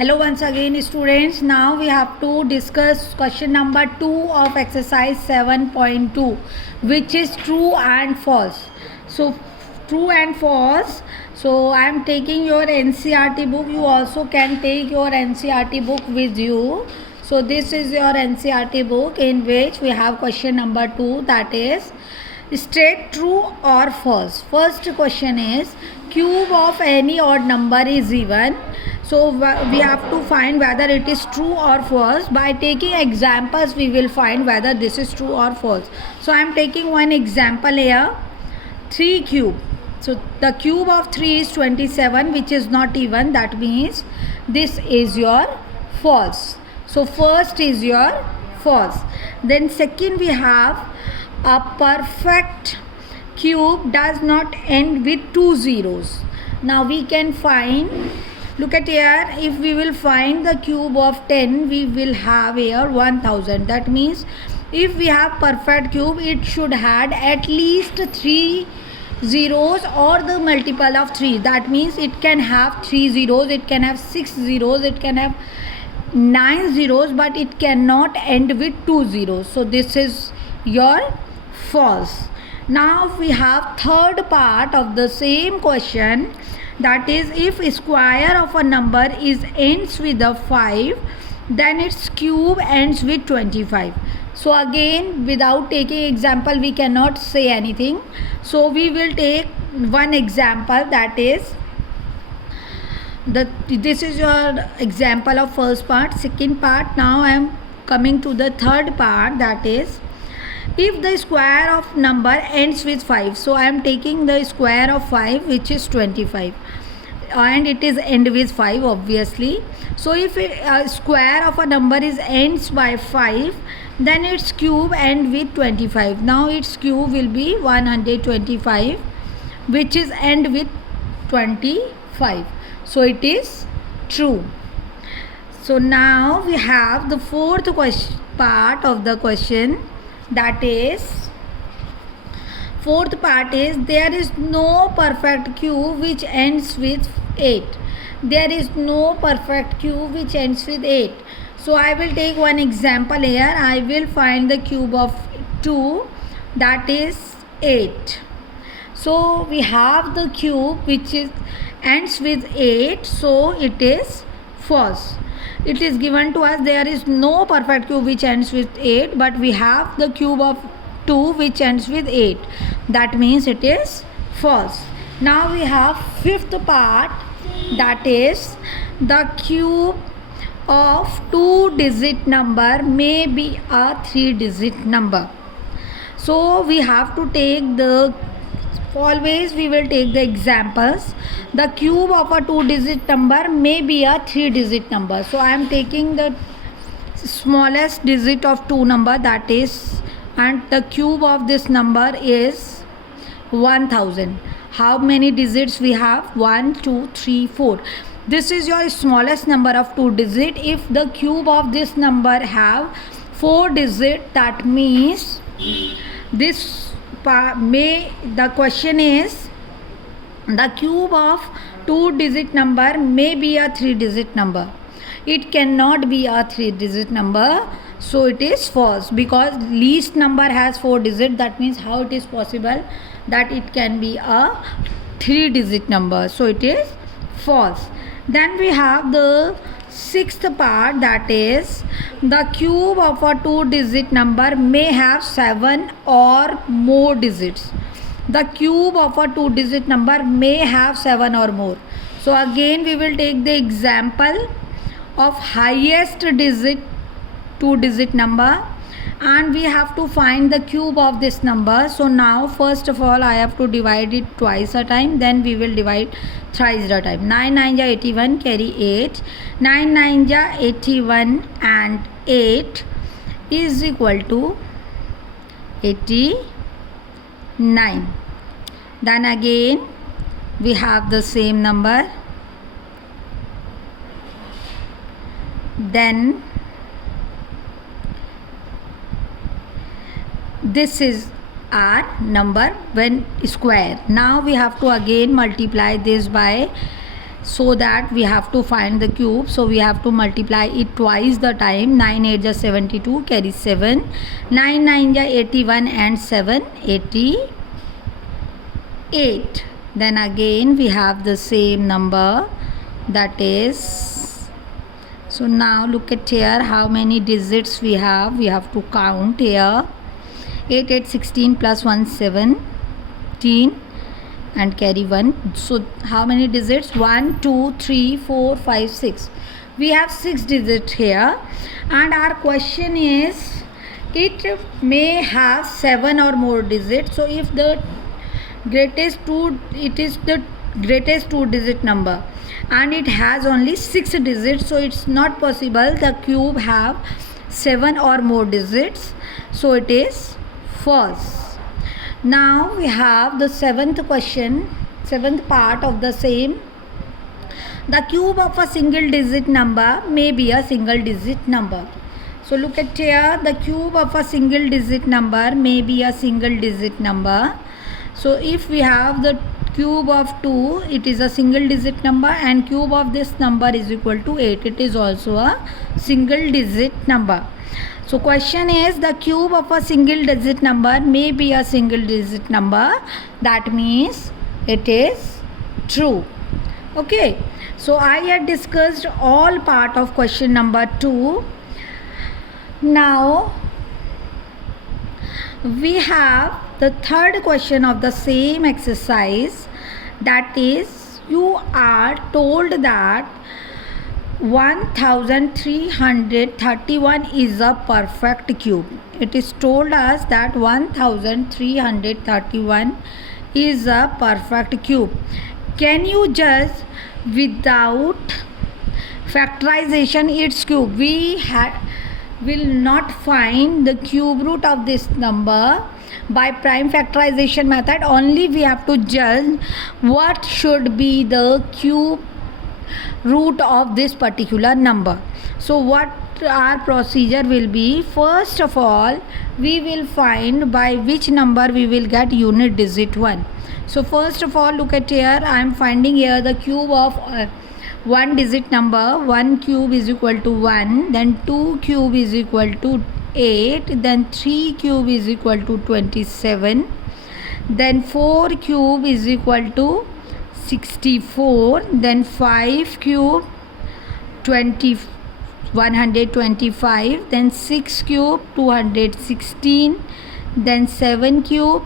Hello once again students. Now we have to discuss question number 2 of exercise 7.2, which is true and false. So true and false. So I am taking your NCERT book. You also can take your NCERT book with you. So this is your NCERT book in which we have question number 2, that is state true or false. First question is cube of any odd number is even. So we have to find whether it is true or false. By taking examples we will find whether this is true or false. So I am taking one example here, 3 cube. So the cube of 3 is 27, which is not even. That means this is your false. So first is your false. Then second we have a perfect cube does not end with 2 zeros. Now we can find, look at here, if we will find the cube of 10, we will have here 1000. That means if we have perfect cube, it should have at least 3 zeros or the multiple of 3. That means it can have 3 zeros, it can have 6 zeros, it can have 9 zeros, but it cannot end with 2 zeros. So this is your false. Now we have third part of the same question, that is if square of a number is ends with a 5, then its cube ends with 25. So again, without taking example we cannot say anything. So we will take one example, that is this is your example of first part. Second part, now I am coming to the third part, that is if the square of number ends with 5. So I am taking the square of 5, which is 25, and it is end with 5 obviously. So if a square of a number is ends by 5, then its cube end with 25. Now its cube will be 125, which is end with 25. So it is true. So now we have the fourth part of the question, that is fourth part is there is no perfect cube which ends with 8. There is no perfect cube which ends with 8. So I will take one example here. I will find the cube of 2, that is 8. So we have the cube which is ends with 8, so it is false. It is given to us there is no perfect cube which ends with 8, but we have the cube of 2 which ends with 8. That means it is false. Now we have fifth part, that is the cube of 2-digit number may be a 3-digit number. So we have to take the, always we will take the examples. The cube of a 2-digit number may be a 3-digit number. So I am taking the smallest digit of 2 number, that is, and the cube of this number is 1000. How many digits we have? 1, 2, 3, 4. This is your smallest number of 2 digit. If the cube of this number have 4 digit, that means this the question is the cube of 2-digit number may be a 3-digit number. It cannot be a 3-digit number, so it is false, because least number has 4 digits. That means how it is possible that it can be a 3-digit number, so it is false. Then we have the sixth part, that is the cube of a 2-digit number may have 7 or more digits. The cube of a 2-digit number may have 7 or more. So again we will take the example of highest digit 2-digit number, and we have to find the cube of this number. So now first of all I have to divide it twice a time, then we will divide thrice a time. 9 9 ja 81, carry 8. 9 9 ja 81 and 8 is equal to 89. Then again we have the same number. Then this is our number when square. Now we have to again multiply this by so that we have to find the cube. So we have to multiply it twice the time. 9 8 is 72, carry 7, 9 9 is 81 and 7 88. Then again we have the same number, that is, so now look at here how many digits we have. We have to count here. 8 8 16 plus 1 17 and carry 1. So how many digits? 1 2 3 4 5 6. We have 6 digits here, and our question is it may have 7 or more digits. So if the greatest two, it is the greatest 2 digit number and it has only 6 digits, so it's not possible the cube have 7 or more digits, so it is false. Now we have the seventh question, seventh part of the same. The cube of a single digit number may be a single digit number. So look at here, the cube of a single digit number may be a single digit number. So if we have the cube of 2, it is a single digit number, and cube of this number is equal to 8. It is also a single digit number. So question is, the cube of a single digit number may be a single digit number. That means it is true. Okay. So I had discussed all part of question number 2. Now we have the third question of the same exercise, that is, you are told that 1331 is a perfect cube. It is told us that 1331 is a perfect cube. Can you judge without factorization its cube? We will not find the cube root of this number by prime factorization method. Only we have to judge what should be the cube root of this particular number. So what our procedure will be, first of all we will find by which number we will get unit digit 1. So first of all, look at here, I am finding here the cube of one digit number. 1 cube is equal to 1, then 2 cube is equal to 8, then 3 cube is equal to 27, then 4 cube is equal to 64, then 5 cube 125, then 6 cube 216, then 7 cube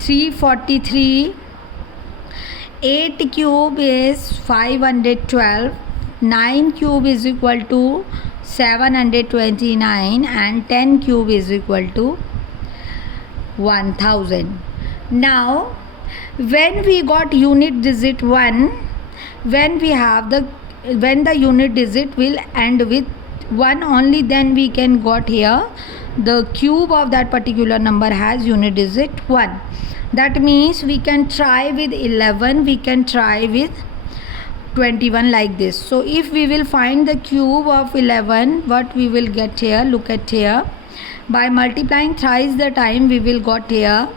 343, 8 cube is 512, 9 cube is equal to 729, and 10 cube is equal to 1000. Now when we got unit digit 1, when the unit digit will end with 1, only then we can got here the cube of that particular number has unit digit 1. That means we can try with 11, we can try with 21 like this. So if we will find the cube of 11, what we will get here, look at here, by multiplying thrice the time we will got here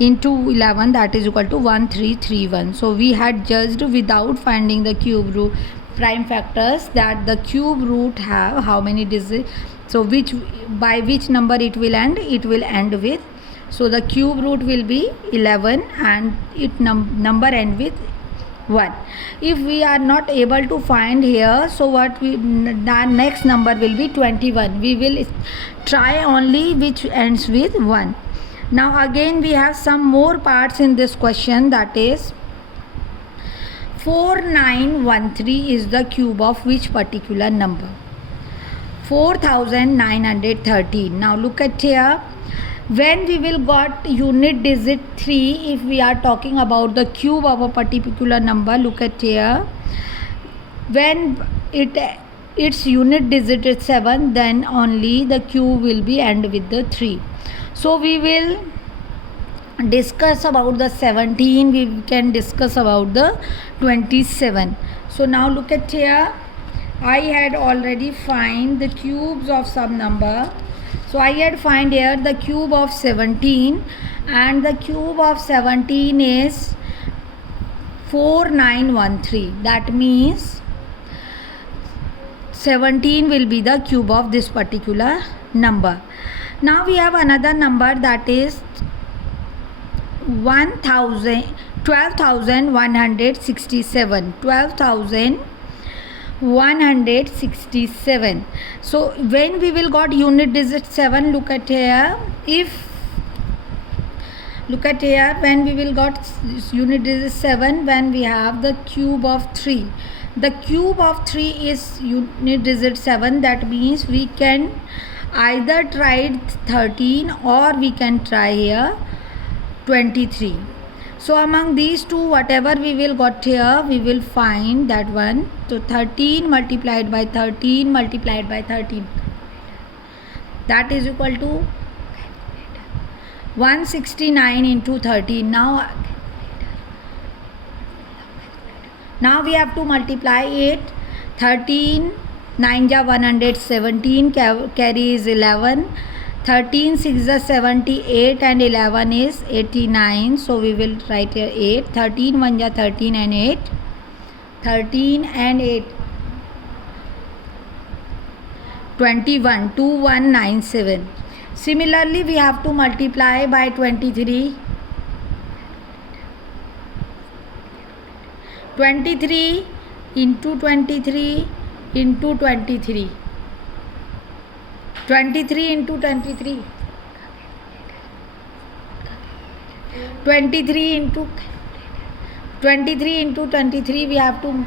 into 11, that is equal to 1331. So we had judged without finding the cube root prime factors that the cube root have how many digits, so by which number it will end, it will end with, so the cube root will be 11 and it number end with 1. If we are not able to find here, so what the next number will be 21. We will try only which ends with 1. Now again we have some more parts in this question, that is 4913 is the cube of which particular number? 4913. Now look at here, when we will got unit digit 3, if we are talking about the cube of a particular number, look at here, when its unit digit is 7, then only the cube will be end with the 3. So we will discuss about the 17, we can discuss about the 27. So now look at here, I had already find the cubes of some number. So I had find here the cube of 17, and the cube of 17 is 4913. That means 17 will be the cube of this particular number. Now we have another number, that is 12,167. 12,167. So when we will got unit digit 7, look at here, when we will got unit digit 7, when we have the cube of 3. The cube of 3 is unit digit 7. That means we can either try 13 or we can try here 23. So among these two, whatever we will got here, we will find that one. So 13 multiplied by 13 multiplied by 13, that is equal to 169 into 13. Now we have to multiply it. 13 9 ja 117, carry is 11. 13 6 is 78 and 11 is 89. So we will write here 8. 13 1 ja 13 and 8. 13 and 8. 21 2197. Similarly, we have to multiply by 23. 23 into 23 into 23. 23 into 23. 23 into 23 we have to.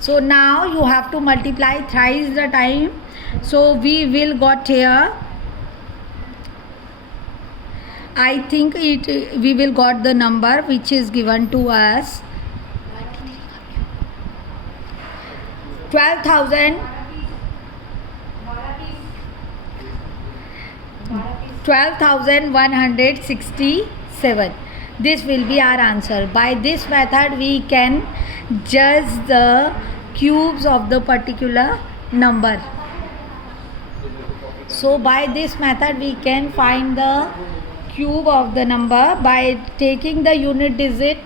So now you have to multiply thrice the time. So we will got here, I think we will got the number which is given to us 12,167. This will be our answer. By this method we can judge the cubes of the particular number. So by this method we can find the cube of the number. By taking the unit digit,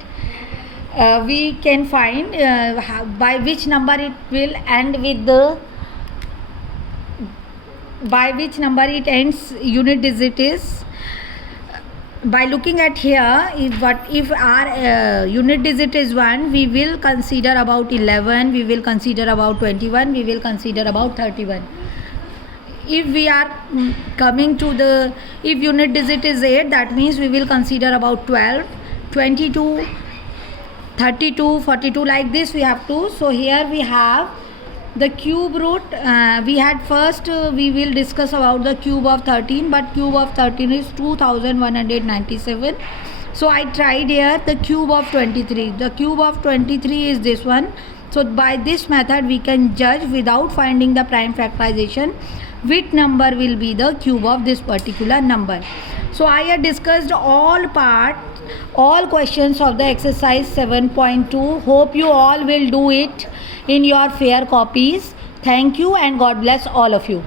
we can find by which number it will end with the, by which number it ends unit digit is. By looking at here, if our unit digit is 1, we will consider about 11, we will consider about 21, we will consider about 31. If we are coming to the, if unit digit is 8, that means we will consider about 12, 22, 32, 42, like this we have to. So here we have the cube root. We had first, we will discuss about the cube of 13, but cube of 13 is 2197. So I tried here the cube of 23. The cube of 23 is this one. So by this method we can judge without finding the prime factorization which number will be the cube of this particular number. So I have discussed all questions of the exercise 7.2. Hope you all will do it in your fair copies. Thank you and God bless all of you.